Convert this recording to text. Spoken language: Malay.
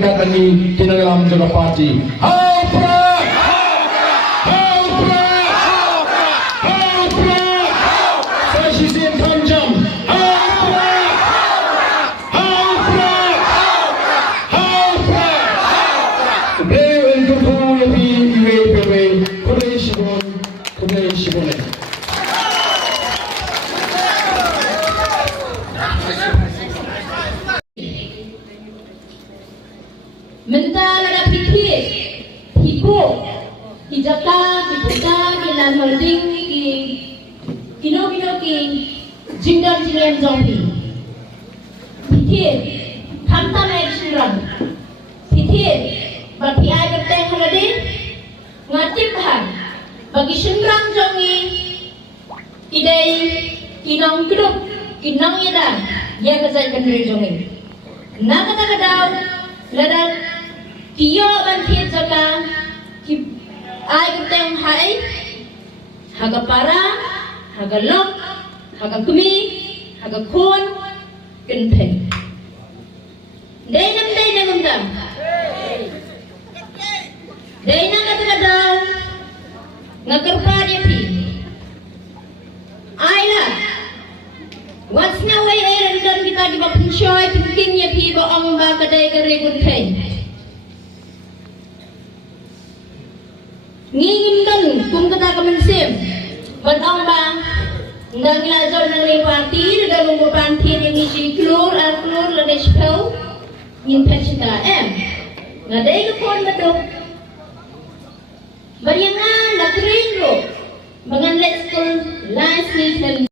mereka kini tinanggalam jaga parti. Mentara ada pikir, hipo, hijaka, hiputa, kinan holding, kino jingdan jingem zombie. Pikir, kamta action run. Pikir, bagi ay berteng haladin, ngatip han, bagi sengrang jongi, idai, kinong grup, kinong yadan, yang kazay kendri jongi. Nakata-kadaw, ladan, kiyo ban kiet jaka ay guteng hai haga para haga lok haga kumi haga kun kenteng day nam gumdam day nam kata daw ngakarpar yapi ayla what's now way ay dan kita di bapenshoy pinking yapi ba ang ba kaday kare gunteng ngingin kan kung kata kemensim batang bang nang ngelajar nang parti dalam berpanti ini si klur lade spell ngin pesita ngadai ke pon betul bariangan latrin ro bangan let's go last